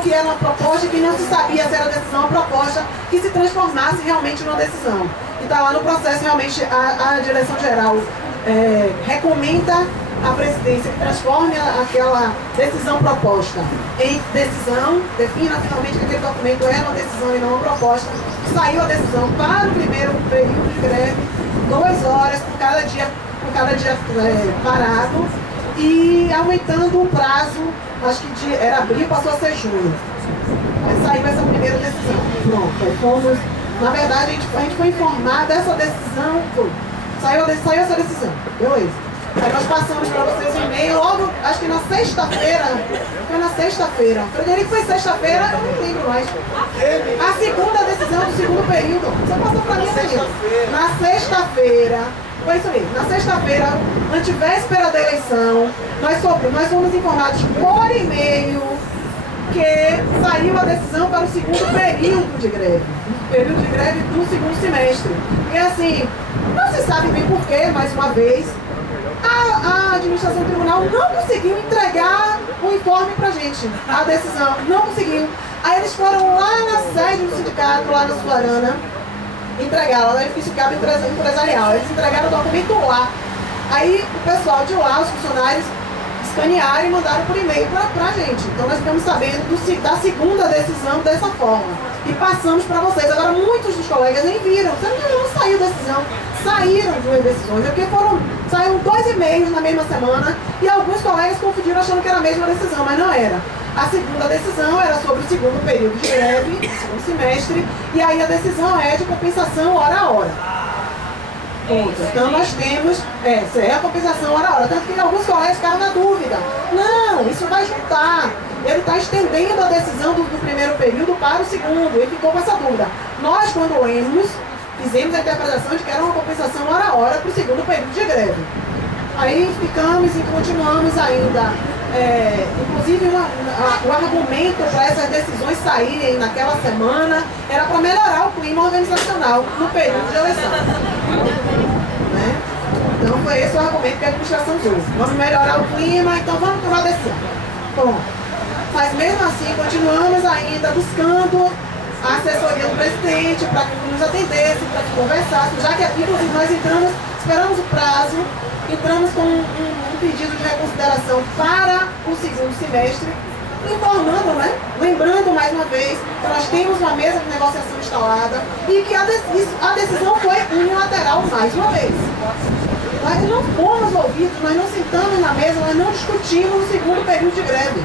que era uma proposta que não se sabia se era decisão ou proposta que se transformasse realmente numa decisão. E está lá no processo, realmente, a direção-geral recomenda à presidência que transforme aquela decisão proposta em decisão, defina finalmente que aquele documento era uma decisão e não uma proposta. Saiu a decisão para o primeiro período de greve, 2 horas por cada dia parado, e aumentando o prazo, acho que era abril, passou a ser junho. Aí saiu essa primeira decisão. Pronto, aí fomos, na verdade, a gente foi informado dessa decisão, saiu essa decisão, beleza. Aí nós passamos para vocês um e-mail, logo, acho que na sexta-feira, foi na sexta-feira. Eu diria que foi sexta-feira, eu não lembro mais. A segunda decisão do segundo período, você passou para mim aí. Na sexta-feira, foi isso mesmo, na sexta-feira, antevéspera da eleição, nós fomos informados por e-mail que saiu a decisão para o segundo período de greve. Período de greve do segundo semestre. E assim, não se sabe bem porquê, mais uma vez, a administração do tribunal não conseguiu entregar o informe pra gente, a decisão, não conseguiu. Aí eles foram lá na sede do sindicato, lá na Suarana, entregar, lá no edifício cabo empresarial. Eles entregaram o documento lá. Aí o pessoal de lá, os funcionários, escanearam e mandaram por e-mail pra gente. Então nós ficamos sabendo da segunda decisão dessa forma. E passamos para vocês. Agora muitos dos colegas nem viram. Não saiu decisão. Saíram 2 decisões. Porque saíram 2 e-mails na mesma semana e alguns colegas confundiram achando que era a mesma decisão, mas não era. A segunda decisão era sobre o segundo período de greve, segundo semestre, e aí a decisão é de compensação hora a hora. Então nós temos essa é a compensação hora a hora. Tanto que alguns colegas ficaram na dúvida. Não, isso vai juntar. Ele está estendendo a decisão do primeiro período para o segundo. Ele ficou com essa dúvida. Nós, quando lemos, fizemos a interpretação de que era uma compensação hora a hora para o segundo período de greve. Aí ficamos e continuamos ainda. Inclusive, o argumento para essas decisões saírem naquela semana era para melhorar o clima organizacional no período de eleição. Né? Então, foi esse o argumento que a administração usou. Vamos melhorar o clima, então vamos tomar decisão. Bom, mas mesmo assim, continuamos ainda buscando a assessoria do presidente para que nos atendesse, para que conversássemos, já que, inclusive, nós esperamos o prazo, entramos com um pedido de reconsideração para o segundo semestre, informando, né? Lembrando mais uma vez que nós temos uma mesa de negociação instalada e que a decisão foi unilateral mais uma vez. Nós não fomos ouvidos, nós não sentamos na mesa, nós não discutimos o segundo período de greve.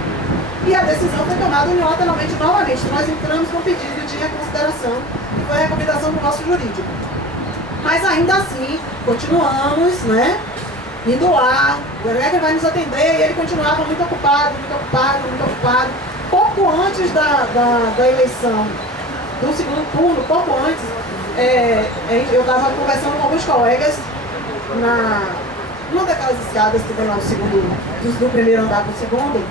E a decisão foi tomada unilateralmente novamente. Nós entramos com pedido de reconsideração, que foi a recomendação do nosso jurídico. Mas ainda assim, continuamos, né? Indo lá, o Gregory vai nos atender, e ele continuava muito ocupado. Pouco antes da eleição do segundo turno, pouco antes, eu estava conversando com alguns colegas numa daquelas escadas que tem lá do primeiro andar para o segundo,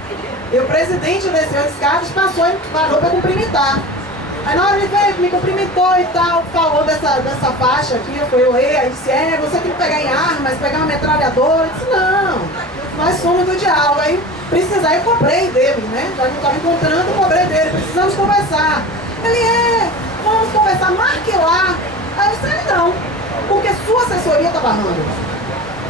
e o presidente desceu as escadas, passou e parou para cumprimentar. Aí na hora ele veio, me cumprimentou e tal, falou dessa faixa aqui, eu ler, aí disse, você tem que pegar em armas, pegar uma metralhadora. Eu disse, não, nós somos do diálogo. Aí precisar, eu cobrei dele, né? Já não estava encontrando, eu cobrei dele, precisamos conversar. Ele, vamos conversar, marque lá. Aí eu disse, não, porque sua assessoria está barrando.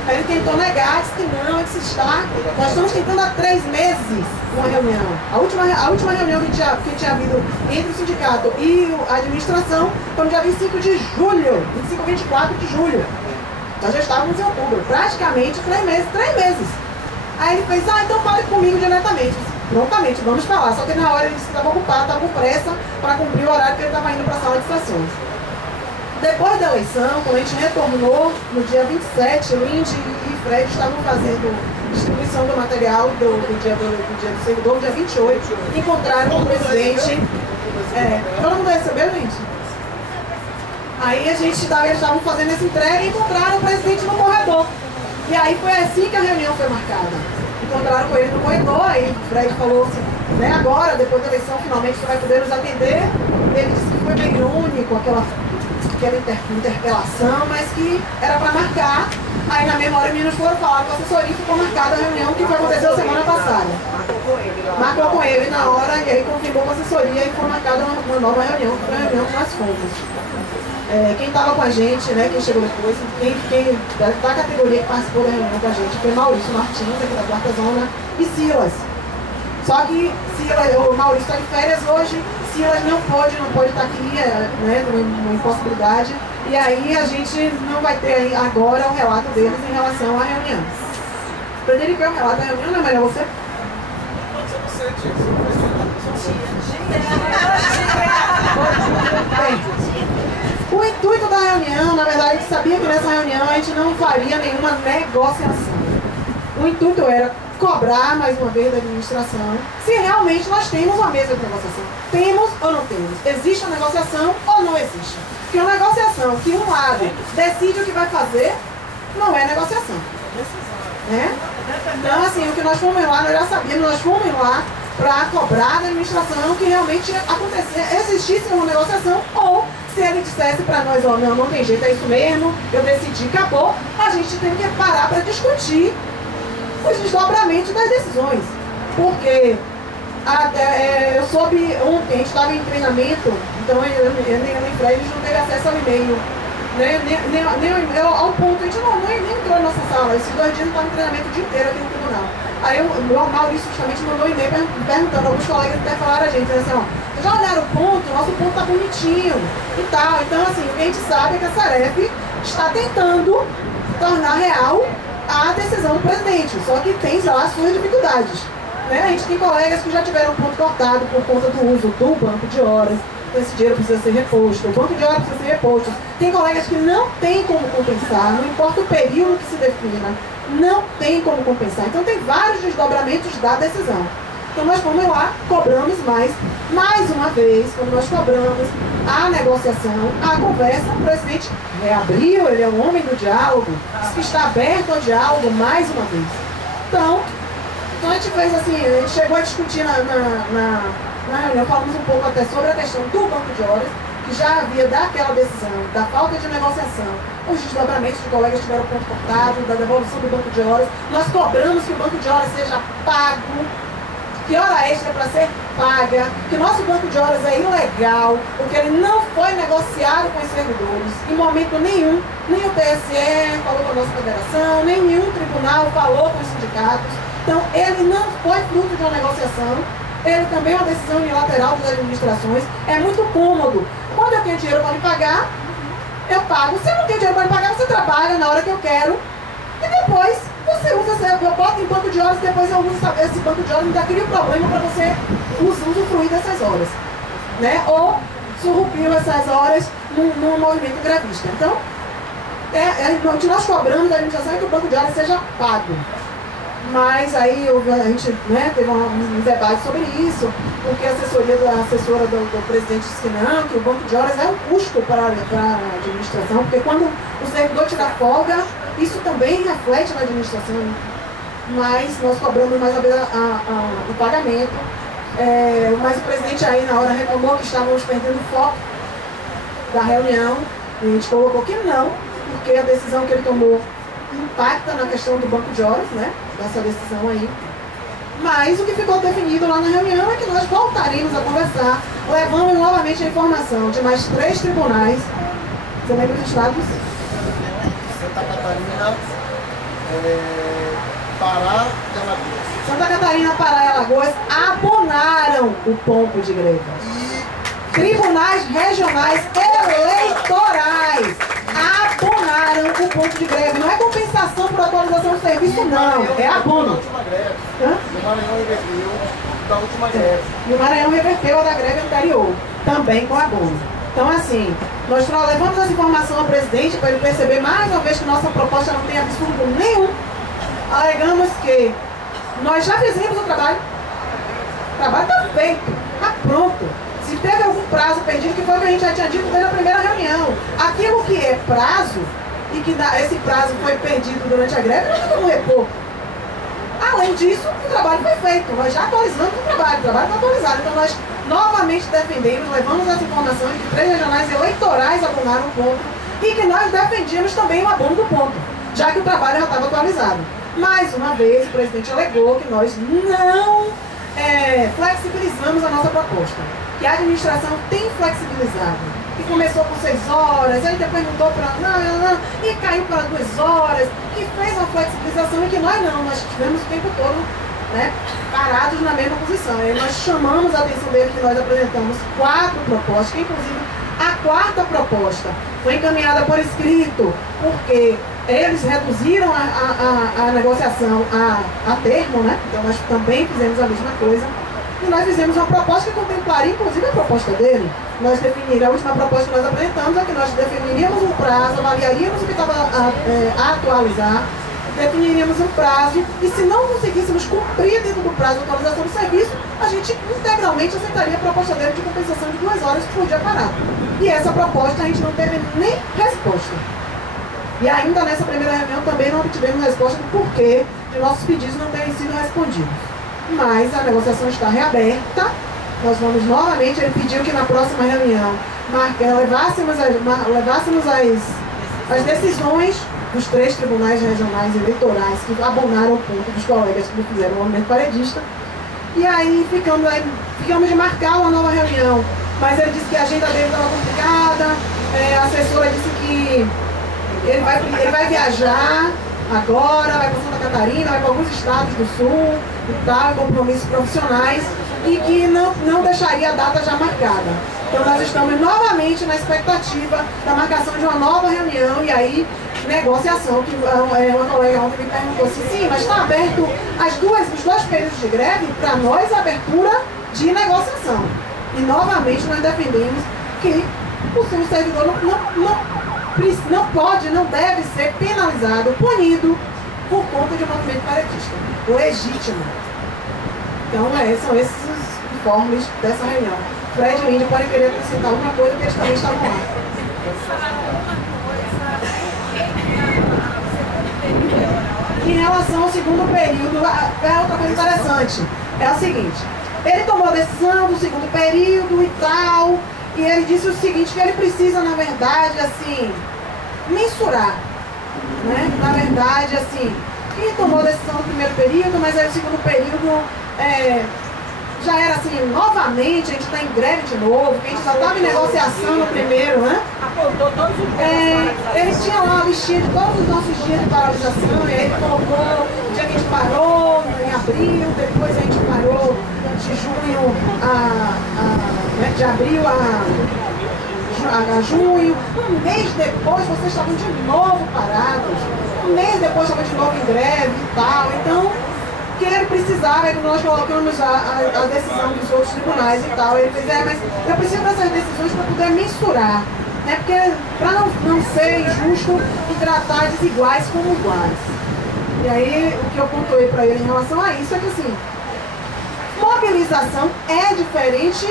Aí ele tentou negar, disse que não, ele disse, nós estamos tentando há 3 meses uma reunião. A última reunião que tinha havido entre o sindicato e a administração foi no dia 25 de julho, 25 a 24 de julho. Nós já estávamos em outubro, praticamente 3 meses. Aí ele fez, então fale comigo diretamente. Disse, prontamente, vamos falar. Só que na hora ele disse que estava ocupado, estava com pressa para cumprir o horário que ele estava indo para a sala de sessões. Depois da eleição, quando a gente retornou, no dia 27, Lindy e Fred estavam fazendo distribuição do material do dia do servidor, no dia 28, encontraram o presidente. Todo mundo recebeu, Lindy? Aí eles estavam fazendo essa entrega e encontraram o presidente no corredor. E aí foi assim que a reunião foi marcada. Encontraram com ele no corredor, aí o Fred falou assim, agora, depois da eleição, finalmente você vai poder nos atender. Ele disse que foi meio irônico, aquela interpelação, mas que era para marcar. Aí na mesma hora os meninos foram falar com a assessoria e ficou marcada a reunião que aconteceu semana passada. Marcou com ele na hora e aí confirmou com a assessoria e foi marcada uma nova reunião, que foi a reunião que nós fomos. Quem estava com a gente, né, quem chegou depois, quem da categoria que participou da reunião com a gente foi Maurício Martins, aqui da quarta zona, e Silas. Só que o Maurício está de férias hoje, Silas não pode estar aqui, né, uma impossibilidade, e aí a gente não vai ter agora o relato deles em relação à reunião. Frederico, é o relato da reunião, não é melhor você? Pode ser você, Tia. O intuito da reunião, na verdade, a gente sabia que nessa reunião a gente não faria nenhuma negociação. O intuito era cobrar, mais uma vez, da administração, se realmente nós temos uma mesa de negociação. Temos ou não temos? Existe a negociação ou não existe? Porque uma negociação que um lado decide o que vai fazer, não é negociação. Né? Então, assim, o que nós fomos lá, nós já sabíamos, nós fomos lá para cobrar da administração que realmente existisse uma negociação, ou se ele dissesse para nós, ó, não tem jeito, é isso mesmo, eu decidi, acabou, a gente tem que parar para discutir os desdobramentos das decisões. Porque eu soube ontem, a gente estava em treinamento, então eu nem para eles não teve acesso ao e-mail. Ao ponto, a gente nem entrou na nossa sala. Esses 2 dias eu estava em treinamento o dia inteiro aqui no tribunal. Aí o Maurício justamente mandou um e-mail perguntando, alguns colegas até falaram a gente, assim, ó, já olharam o ponto? Nosso ponto tá bonitinho e tal. Então, assim, o que a gente sabe é que a Saref está tentando tornar real a decisão do presidente, só que tem lá as suas dificuldades. Né? A gente tem colegas que já tiveram o ponto cortado por conta do uso do banco de horas. Esse dinheiro precisa ser reposto, o banco de horas precisa ser reposto. Tem colegas que não tem como compensar, não importa o período que se defina, não tem como compensar. Então tem vários desdobramentos da decisão. Então nós fomos lá, cobramos mais uma vez, quando nós cobramos a negociação, a conversa, o presidente reabriu, ele é um homem do diálogo, disse que está aberto ao diálogo mais uma vez. Então a gente fez assim, a gente chegou a discutir na reunião, falamos um pouco até sobre a questão do banco de horas, que já havia daquela decisão, da falta de negociação, os desdobramentos de colegas tiveram ponto cortado, da devolução do banco de horas. Nós cobramos que o banco de horas seja pago, que hora extra para ser paga, que nosso banco de horas é ilegal, porque ele não foi negociado com os servidores, em momento nenhum, nem o TSE falou com a nossa federação, nem nenhum tribunal falou com os sindicatos. Então ele não foi fruto de uma negociação. Ele também é uma decisão unilateral das administrações. É muito cômodo. Quando eu tenho dinheiro para me pagar, eu pago. Se eu não tenho dinheiro para me pagar, você trabalha na hora que eu quero. E depois você usa, eu boto em banco de horas, depois eu uso esse banco de horas, me dá aquele problema para você usufruir dessas horas. Né? Ou surrupiu essas horas num movimento grevista. Então, o que nós cobramos da administração é que o banco de horas seja pago. Mas aí a gente, né, teve um debate sobre isso, porque a assessora do presidente disse que não, que o banco de horas é um custo para a administração, porque quando o servidor tira folga, isso também reflete na administração. Mas nós cobramos mais uma vez o pagamento. Mas o presidente aí na hora reclamou que estávamos perdendo o foco da reunião, e a gente colocou que não, porque a decisão que ele tomou impacta na questão do banco de horas, né, dessa decisão aí. Mas o que ficou definido lá na reunião é que nós voltaremos a conversar, levando novamente a informação de mais 3 tribunais. Você lembra dos estados? Santa Catarina, Pará e Alagoas. Santa Catarina, Pará e Alagoas abonaram o ponto de greve. Tribunais regionais eleitorais abonaram o ponto de greve. Não é compensação por atualização do serviço, não. É abono. O Maranhão reverteu da última greve. E o Maranhão reverteu a da greve anterior, também com abono. Então, assim, nós levamos essa informação ao presidente para ele perceber mais uma vez que nossa proposta não tem absurdo nenhum. Alegamos que nós já fizemos o trabalho. O trabalho está feito, está pronto. Se teve algum prazo perdido, que foi o que a gente já tinha dito desde a primeira reunião. Aquilo que é prazo, e que esse prazo foi perdido durante a greve, não tem como repor. Além disso, o trabalho foi feito. Nós já atualizamos o trabalho está atualizado. Então nós novamente defendemos, levamos essa informação de que 3 regionais eleitorais abonaram o ponto e que nós defendíamos também o abono do ponto, já que o trabalho já estava atualizado. Mais uma vez, o presidente alegou que nós não flexibilizamos a nossa proposta. Que a administração tem flexibilizado. Que começou com 6 horas, aí depois mudou para não, e caiu para 2 horas, que fez uma flexibilização e que nós tivemos o tempo todo, né, parados na mesma posição. Aí nós chamamos a atenção dele que nós apresentamos 4 propostas, que inclusive a 4ª proposta foi encaminhada por escrito, porque eles reduziram a negociação a termo, né? Então nós também fizemos a mesma coisa. E nós fizemos uma proposta que contemplaria, inclusive, a proposta dele. Nós definiríamos, a última proposta que nós apresentamos é que nós definiríamos um prazo, avaliaríamos o que estava a atualizar, definiríamos um prazo, e se não conseguíssemos cumprir dentro do prazo de atualização do serviço, a gente integralmente aceitaria a proposta dele de compensação de 2 horas por dia parado. E essa proposta a gente não teve nem resposta. E ainda nessa primeira reunião também não obtivemos resposta do porquê de nossos pedidos não terem sido respondidos. Mas a negociação está reaberta. Nós vamos novamente, ele pediu que na próxima reunião levássemos as decisões dos 3 tribunais regionais eleitorais que abonaram o ponto dos colegas que fizeram o movimento paredista. E aí ficamos de marcar uma nova reunião. Mas ele disse que a agenda dele estava complicada, a assessora disse que ele vai viajar agora, vai para Santa Catarina, vai para alguns estados do sul e tal, compromissos profissionais, e que não deixaria a data já marcada. Então nós estamos novamente na expectativa da marcação de uma nova reunião e aí negociação, que uma colega ontem me perguntou assim, sim, mas está aberto os 2 períodos de greve, para nós a abertura de negociação. E novamente nós defendemos que o seu servidor não pode, não deve ser penalizado, punido por conta de um movimento paredista. Legítimo. Então, são esses os informes dessa reunião. Fred e Lindy podem querer acrescentar alguma coisa que eles também estavam lá. Em relação ao segundo período, é outra coisa interessante. É o seguinte, ele tomou a decisão do segundo período e tal, e ele disse o seguinte, que ele precisa, na verdade, assim, mensurar, né? Na verdade, assim, ele tomou a decisão no primeiro período, mas aí o segundo período já era assim, novamente, a gente está em greve de novo, que a gente já estava em negociação no primeiro, né? Apontou todos os ele tinha lá uma listinha de todos os nossos dias de paralisação, e aí ele colocou o dia que a gente parou, em abril, depois a gente parou de junho de abril a junho, um mês depois vocês estavam de novo parados, um mês depois estavam de novo em greve e tal. Então, o que ele precisava é que nós colocamos a decisão dos outros tribunais e tal. Ele fez, mas eu preciso dessas decisões para poder mensurar, né? Porque para não ser injusto e tratar desiguais como iguais. E aí, o que eu pontuei para ele em relação a isso é que, assim, mobilização é diferente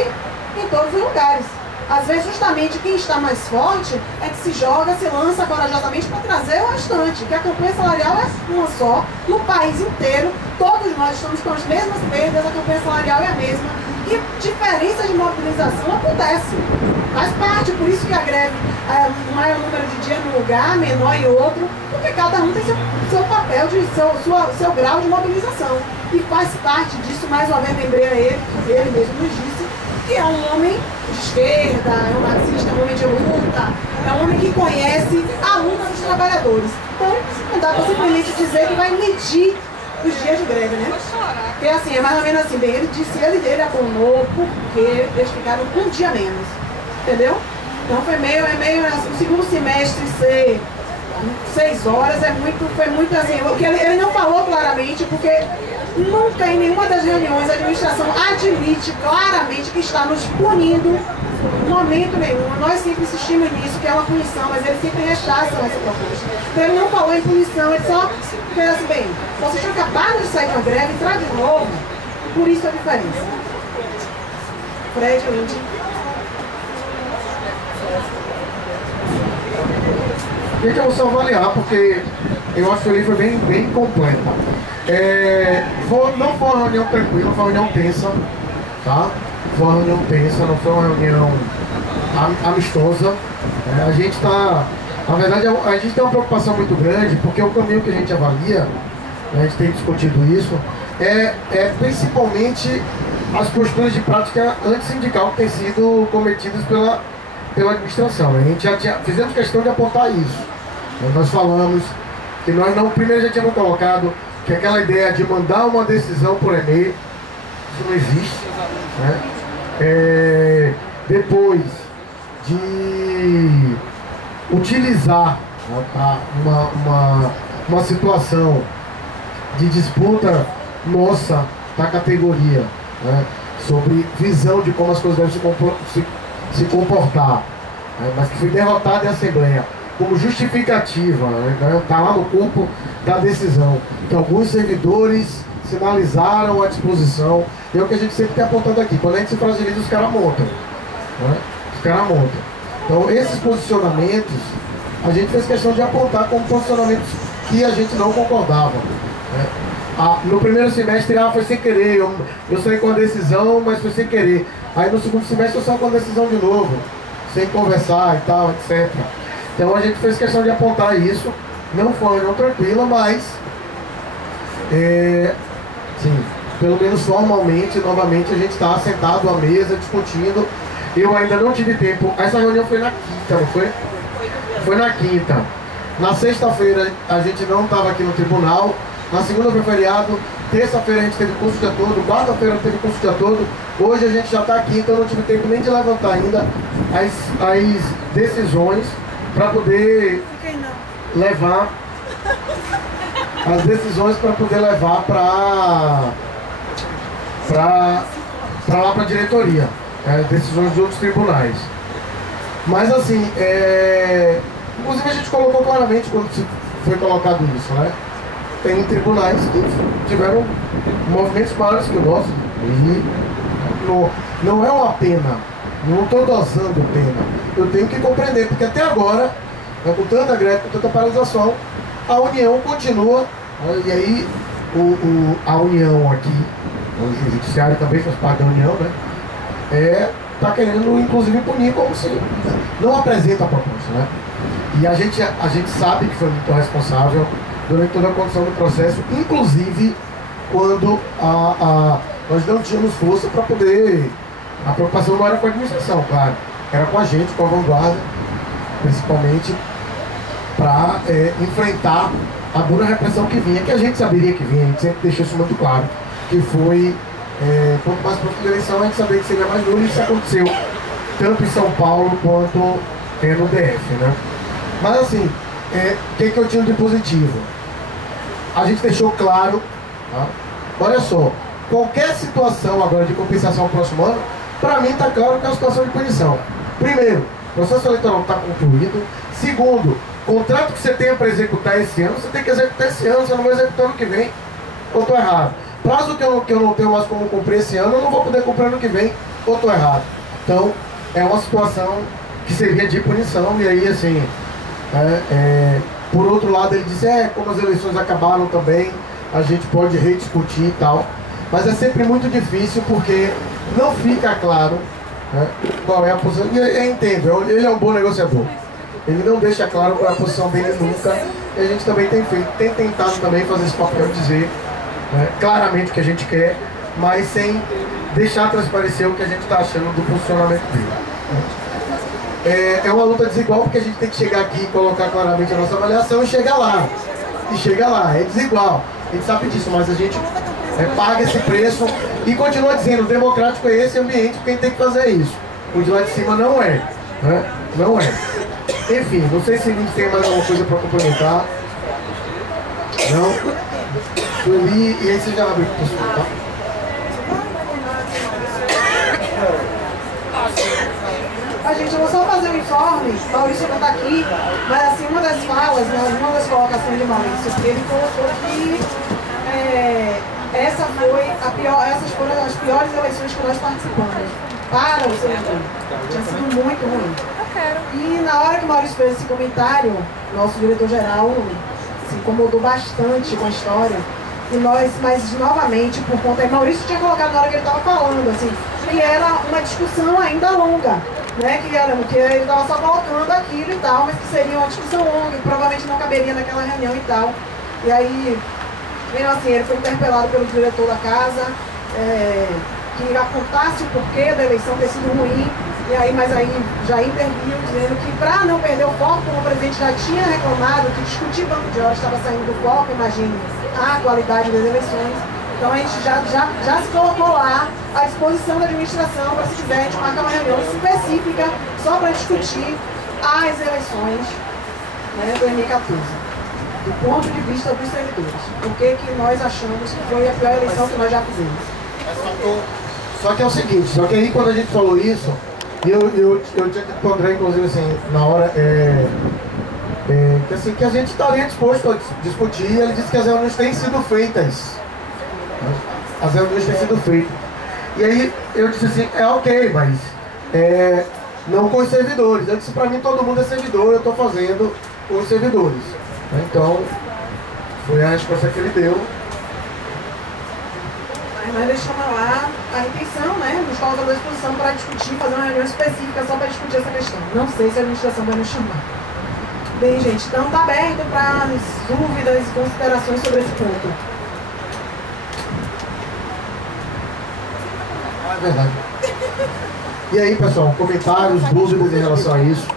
em todos os lugares. Às vezes, justamente, quem está mais forte é que se joga, se lança corajosamente para trazer o restante, que a campanha salarial é uma só, no país inteiro, todos nós estamos com as mesmas perdas, a campanha salarial é a mesma, e diferença de mobilização acontece, faz parte, por isso que a greve é um maior número de dias num lugar, menor em outro, porque cada um tem seu papel, seu grau de mobilização, e faz parte disso, mais uma vez lembrei a ele mesmo nos disse, que é um homem de esquerda, é um marxista, é um homem de luta, é um homem que conhece a luta dos trabalhadores. Então, não dá para simplesmente dizer que vai medir os dias de greve, né? Porque assim, é mais ou menos assim, bem, ele disse, ele abonou porque eles ficaram um dia menos, entendeu? Então foi meio assim, o segundo semestre ser 6 horas foi muito assim, o que ele não falou claramente, porque nunca em nenhuma das reuniões a administração admite claramente que está nos punindo em momento nenhum. Nós sempre insistimos nisso, que é uma punição, mas eles sempre rechaçam essa proposta. Então ele não falou em punição, ele só fez assim, bem, vocês tinham acabado de sair de uma greve, entrar de novo, por isso a diferença. Fred, Lindy. Gente, eu vou só avaliar, porque eu acho que ele foi bem completa. Não foi uma reunião tranquila, foi uma reunião tensa, tá? Foi uma reunião tensa, não foi uma reunião amistosa. A gente tá, na verdade, a gente tem uma preocupação muito grande, porque o caminho que a gente avalia, a gente tem discutido isso, é principalmente as posturas de prática antissindical que têm sido cometidas pela administração. A gente fizemos questão de apontar isso. Nós falamos que nós não, primeiro já tínhamos colocado que aquela ideia de mandar uma decisão por e-mail, isso não existe, né? Depois de utilizar uma situação de disputa nossa da categoria, né, sobre visão de como as coisas devem se comportar, né, mas que foi derrotada em Assembleia como justificativa, está lá no corpo da decisão, que alguns servidores sinalizaram a disposição, e é o que a gente sempre tem apontado aqui, quando a gente se fragiliza, os caras montam, né? Os caras montam. Então esses posicionamentos a gente fez questão de apontar como posicionamentos que a gente não concordava, né? No primeiro semestre foi sem querer, eu saí com a decisão, mas foi sem querer. Aí no segundo semestre eu saí com a decisão de novo, sem conversar e tal, etc. Então a gente fez questão de apontar isso. Não foi uma reunião tranquila, mas sim, pelo menos formalmente, novamente, a gente está sentado à mesa, discutindo. Eu ainda não tive tempo. Essa reunião foi na quinta, não foi? Foi na quinta. Na sexta-feira a gente não estava aqui no tribunal. Na segunda foi feriado. Terça-feira a gente teve curso o dia todo. Quarta-feira teve curso o dia todo. Hoje a gente já está aqui, então eu não tive tempo nem de levantar ainda as decisões para poder levar as decisões para poder levar para lá para a diretoria, decisões de outros tribunais. Mas assim, inclusive a gente colocou claramente quando foi colocado isso, né? Tem tribunais que tiveram movimentos maiores que o nosso e não é uma pena, não estou dosando pena, eu tenho que compreender, porque até agora, com tanta greve, com tanta paralisação, a União continua, e aí a União aqui, o Judiciário também faz parte da União, né? Está querendo inclusive punir como se não apresenta a proposta, né? E a gente sabe que foi muito responsável durante toda a condução do processo, inclusive quando nós não tínhamos força para poder. A preocupação não era com a administração, claro, era com a gente, com a vanguarda, principalmente para enfrentar a dura repressão que vinha, que a gente saberia que vinha, a gente sempre deixou isso muito claro, que foi, quanto mais próximo da eleição, a gente sabia que seria mais duro, e isso aconteceu tanto em São Paulo quanto no DF, né? Mas assim, o que eu tinha de positivo? A gente deixou claro, tá? Olha só, qualquer situação agora de compensação no próximo ano, para mim está claro que é uma situação de punição. Primeiro, o processo eleitoral está concluído. Segundo, contrato que você tenha para executar esse ano, você tem que executar esse ano, você não vai executar ano que vem. Ou estou errado? Prazo que eu não tenho mais como cumprir esse ano, eu não vou poder cumprir ano que vem, ou estou errado? Então, é uma situação que seria de punição, e aí assim, por outro lado ele diz, como as eleições acabaram também, a gente pode rediscutir e tal, mas é sempre muito difícil porque não fica claro, né, qual é a posição. Eu entendo, ele é um bom negociador, ele não deixa claro qual é a posição dele nunca, e a gente também tem tentado também fazer esse papel de dizer, né, claramente o que a gente quer, mas sem deixar transparecer o que a gente está achando do funcionamento dele. É uma luta desigual porque a gente tem que chegar aqui e colocar claramente a nossa avaliação e chegar lá. É desigual. A gente sabe disso, mas a gente paga esse preço e continua dizendo, o democrático é esse ambiente, quem tem que fazer é isso. O de lá de cima não é. Né? Não é. Enfim, não sei se a gente tem mais alguma coisa para complementar. Não? Eu li e aí você já abre para o tá? Gente, eu vou só fazer um informe, Maurício não está aqui, mas assim, uma das falas, né, uma das colocações de Maurício, ele colocou que essas foram as piores eleições que nós participamos para o servidor. Tinha sido muito ruim. E na hora que o Maurício fez esse comentário, nosso diretor-geral se incomodou bastante com a história. E nós, mas novamente, por conta... Maurício tinha colocado na hora que ele estava falando, assim, que era uma discussão ainda longa, né? Que ele estava só colocando aquilo e tal, mas que seria uma discussão longa, que provavelmente não caberia naquela reunião e tal. E aí, Mesmo assim, ele foi interpelado pelo diretor da casa, que apontasse o porquê da eleição ter sido ruim, mas aí já interviu, dizendo que para não perder o foco, como o presidente já tinha reclamado, que discutir banco de horas estava saindo do foco, imagine a qualidade das eleições. Então a gente já se colocou lá à disposição da administração para, se quiser, a gente marcar uma reunião específica só para discutir as eleições, né, 2014, do ponto de vista dos servidores. Por que nós achamos que foi a pior eleição que nós já fizemos. Só que é o seguinte, só que aí quando a gente falou isso, eu tinha dito para o André, inclusive, assim, na hora, que a gente estaria disposto a discutir, e ele disse que as reuniões têm sido feitas. As reuniões têm sido feitas. E aí eu disse assim, ok, mas não com os servidores. Eu disse, para mim todo mundo é servidor, eu estou fazendo com os servidores. Então, foi a resposta que ele deu. Nós deixamos lá a intenção, né, nos coloca à disposição para discutir, fazer uma reunião específica só para discutir essa questão. Não sei se a administração vai nos chamar. Bem, gente, então está aberto para dúvidas e considerações sobre esse ponto. É verdade. E aí, pessoal, comentários, dúvidas em relação a isso?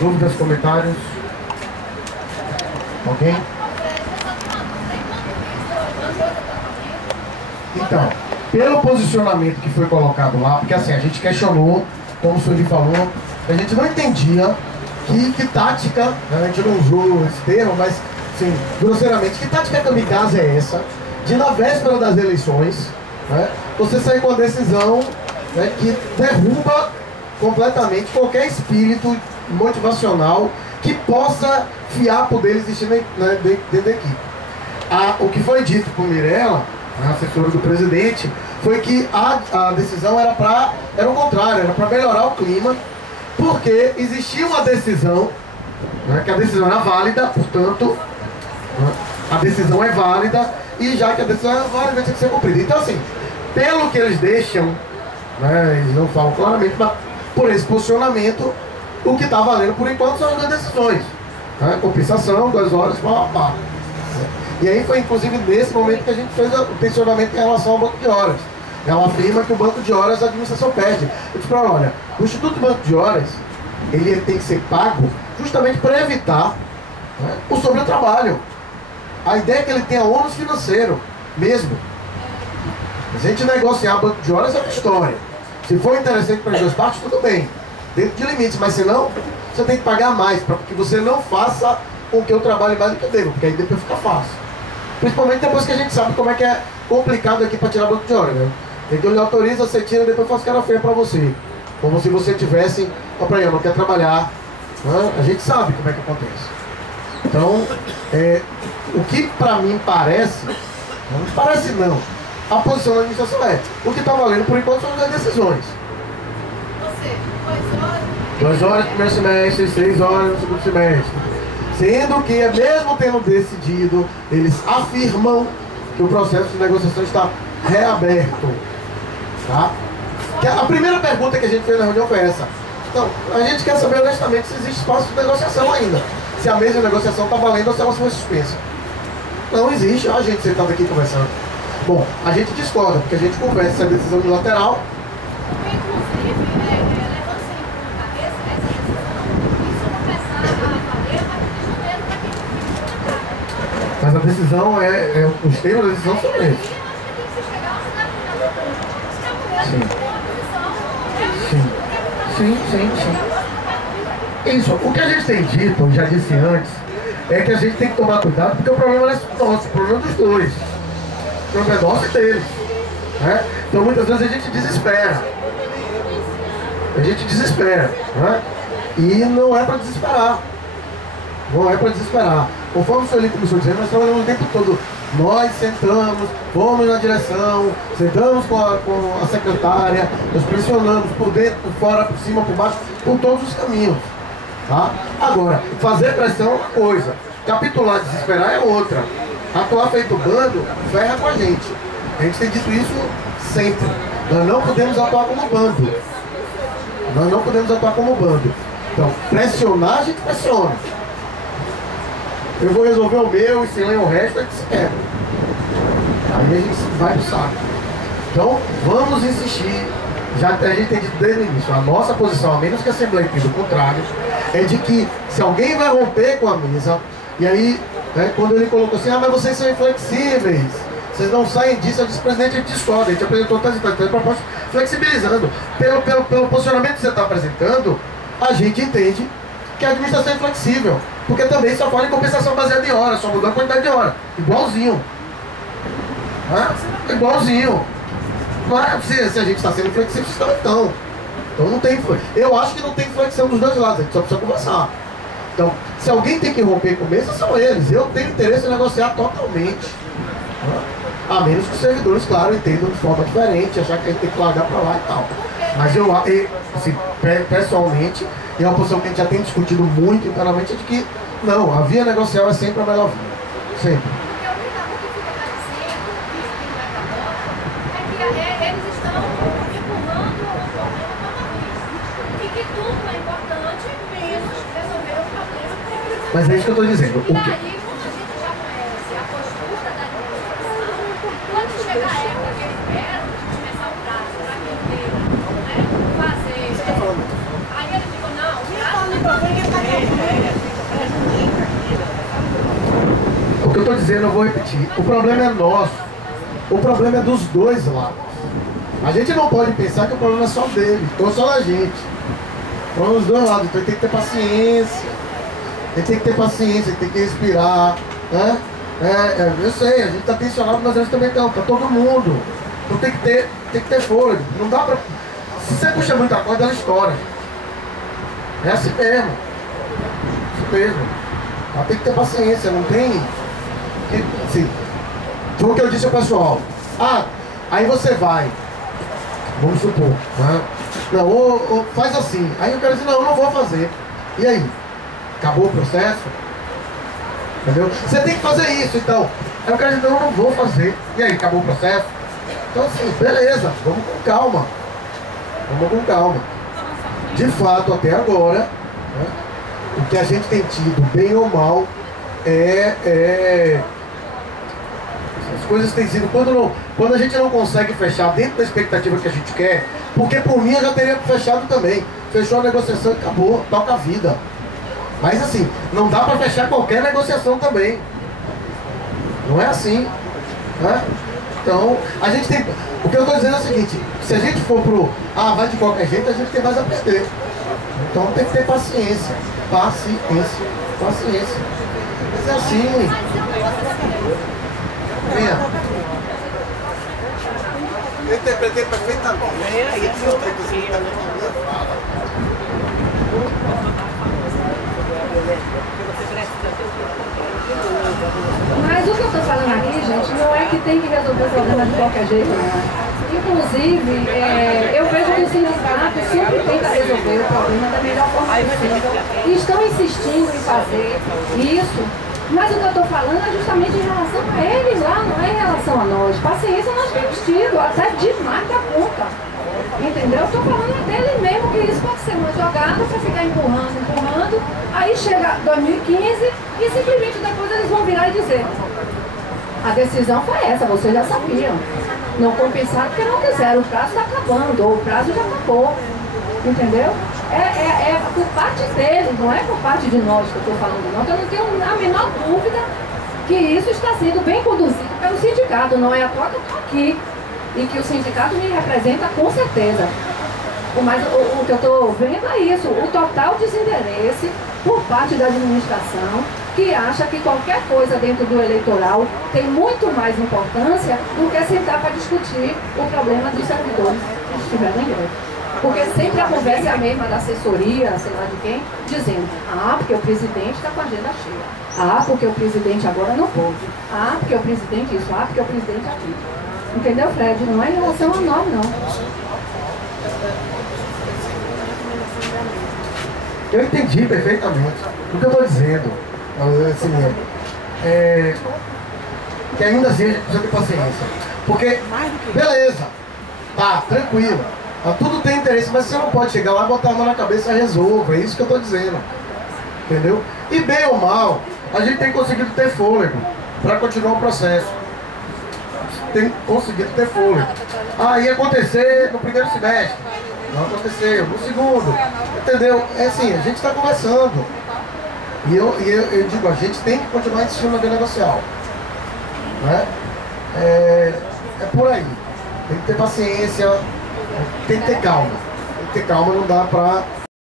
Dúvidas, comentários? Alguém? Então, pelo posicionamento que foi colocado lá, porque assim, a gente questionou, como o senhor falou, a gente não entendia que tática, né, a gente não usou esse termo, mas, assim, grosseiramente, que tática kamikaze é essa, de na véspera das eleições, né, você sair com a decisão, né, que derruba completamente qualquer espírito motivacional que possa fiapo dele existir, né, dentro da equipe. O que foi dito por Mirella, a assessora do presidente, foi que a decisão era o contrário, era para melhorar o clima, porque existia uma decisão, né, que a decisão era válida, portanto, né, a decisão é válida, e já que a decisão é válida, tem que ser cumprida. Então, assim, pelo que eles deixam, né, eles não falam claramente, mas por esse posicionamento, o que está valendo por enquanto são as duas decisões, né, compensação, 2 horas, pá. E aí foi inclusive nesse momento que a gente fez o tensionamento em relação ao banco de horas. Ela afirma que o banco de horas a administração perde. Eu disse para ela, olha, o Instituto de Banco de Horas, ele tem que ser pago justamente para evitar, né, o sobretrabalho. A ideia é que ele tenha ônus financeiro mesmo. A gente negociar banco de horas é uma história. Se for interessante para as duas partes, tudo bem, dentro de limites, mas se não, você tem que pagar mais para que você não faça com que eu trabalhe mais do que eu devo, porque aí depois fica fácil. Principalmente depois que a gente sabe como é que é complicado aqui para tirar banco de hora, né? Então ele autoriza, você tira e depois faz cara feia para você. Como se você tivesse, para eu não quer trabalhar, né? A gente sabe como é que acontece. Então, o que para mim parece, não parece não, a posição da administração o que está valendo por enquanto são as decisões. Você, 2 horas? 2 horas no primeiro semestre, 6 horas no segundo semestre. Sendo que, mesmo tendo decidido, eles afirmam que o processo de negociação está reaberto. Tá? Que a primeira pergunta que a gente fez na reunião foi essa. Então, a gente quer saber honestamente se existe espaço de negociação ainda. Se a mesa de negociação está valendo ou se ela foi suspensa. Não existe, a gente sentado aqui conversando. Bom, a gente discorda, porque a gente conversa se é decisão unilateral. Inclusive, levando-se em cabeça essa decisão, isso começar a valer a partir de janeiro para quem não. Mas a decisão os termos da decisão são esses. Sim. Isso, o que a gente tem dito, já disse antes, é que a gente tem que tomar cuidado, porque o problema não é só nosso, o problema é dos dois. O problema é nosso e deles. Né? Então muitas vezes a gente desespera. Né? E não é para desesperar. Não é para desesperar. Conforme o senhor Lito começou dizendo, nós trabalhamos o tempo todo. Nós sentamos, fomos na direção, sentamos com a secretária, nós pressionamos por dentro, por fora, por cima, por baixo, por todos os caminhos. Tá? Agora, fazer pressão é uma coisa, capitular, desesperar é outra. Atuar feito bando, ferra com a gente. A gente tem dito isso sempre. Nós não podemos atuar como bando. Então, pressionar a gente pressiona. Eu vou resolver o meu e se lê o resto é que se quebra. Aí a gente vai pro saco. Então, vamos insistir. Já a gente tem dito desde o início, a nossa posição, a menos que a Assembleia entenda o contrário, é de que se alguém vai romper com a mesa, e aí, né, quando ele colocou assim, mas vocês são inflexíveis, vocês não saem disso, eu disse, presidente, a gente discorda, a gente apresentou tantas propostas flexibilizando. Pelo posicionamento que você está apresentando, a gente entende que a administração é flexível, porque também só fala em compensação baseada em horas, só mudou a quantidade de horas, igualzinho. Igualzinho. Mas se a gente está sendo flexível, vocês também estão. Então não tem. Eu acho que não tem flexão dos dois lados, a gente só precisa conversar. Então, se alguém tem que romper com mesa, são eles. Eu tenho interesse em negociar totalmente. A menos que os servidores, claro, entendam de forma diferente, achar que a gente tem que largar para lá e tal. Mas eu, assim, pessoalmente, e é uma posição que a gente já tem discutido muito internamente, é de que não, a via negocial é sempre a melhor via. Sempre. Eles estão empurrando o problema para frente. E que tudo é importante, menos resolver o problema. Mas é isso que eu estou dizendo. E aí, como a gente já conhece a postura da administração, quando chega a época que eles esperam começar o prazo para quem fazer. Aí eles ficam, não, o prazo. O que eu estou dizendo, eu vou repetir. O problema é nosso. O problema é dos dois lados. A gente não pode pensar que o problema é só dele, ou só da gente. O problema é dos dois lados. Então tem que ter paciência. Tem que ter paciência, tem que respirar. Né? Eu sei, a gente está tensionado, mas a gente também está. Para todo mundo. Então tem que ter fôlego. Não dá para. Se você puxa muita corda, ela estoura. É assim mesmo. Assim mesmo. Mas tem que ter paciência, não tem. Assim, então o que eu disse ao pessoal, aí você vai, vamos supor, né? Não, ou faz assim, aí o cara diz, não, eu não vou fazer. E aí? Acabou o processo? Entendeu? Você tem que fazer isso, então. Aí o cara diz, não, eu não vou fazer. E aí, acabou o processo? Então assim, beleza, vamos com calma. Vamos com calma. De fato, até agora, né, o que a gente tem tido, bem ou mal, as coisas têm sido, quando a gente não consegue fechar dentro da expectativa que a gente quer, porque por mim eu já teria fechado também. Fechou a negociação e acabou, toca a vida. Mas assim, não dá para fechar qualquer negociação também. Não é assim. Né? Então, a gente tem. O que eu estou dizendo é o seguinte, se a gente for pro vai de qualquer jeito, a gente tem mais a perder. Então tem que ter paciência. Paciência. Mas é assim. Eu interpretei perfeitamente. Mas o que eu estou falando aqui, gente, não é que tem que resolver o problema de qualquer jeito, não. Inclusive, eu vejo que o sindicato sempre tenta resolver o problema da melhor forma possível. E estão insistindo em fazer isso. Mas o que eu estou falando é justamente em relação a eles lá, não é em relação a nós. Paciência nós temos tido, até demais da conta. Entendeu? Eu estou falando dele mesmo, que isso pode ser uma jogada para ficar empurrando. Aí chega 2015 e simplesmente depois eles vão virar e dizer: a decisão foi essa, vocês já sabiam. Não compensaram porque não quiseram, o prazo está acabando, ou o prazo já acabou. Entendeu? É por parte deles, não é por parte de nós que eu estou falando, não. Eu não tenho a menor dúvida que isso está sendo bem conduzido pelo sindicato. Não é à toa que eu estou aqui. E que o sindicato me representa com certeza. Mas o que eu estou vendo é isso, o total desinteresse por parte da administração, que acha que qualquer coisa dentro do eleitoral tem muito mais importância do que sentar para discutir o problema dos servidores que estiverem em greve. Porque sempre a conversa é a mesma da assessoria, sei lá de quem, dizendo: porque o presidente está com a agenda cheia. Porque o presidente agora não pôde. Porque o presidente isso. Porque o presidente aquilo. Entendeu, Fred? Não é em relação a nós, não. Eu entendi perfeitamente. O que eu estou dizendo, assim, que ainda assim a gente precisa ter paciência. Porque, beleza, tá, tranquilo. Tudo tem interesse, mas você não pode chegar lá, botar a mão na cabeça e resolver. É isso que eu estou dizendo. Entendeu? E bem ou mal, a gente tem conseguido ter fôlego para continuar o processo. Tem conseguido ter fôlego. Ia acontecer no primeiro semestre. Não aconteceu. No segundo. Entendeu? É assim, a gente está conversando. E eu digo, a gente tem que continuar insistindo na via negocial. Né? É por aí. Tem que ter paciência, tem que ter calma. Tem que ter calma, não dá para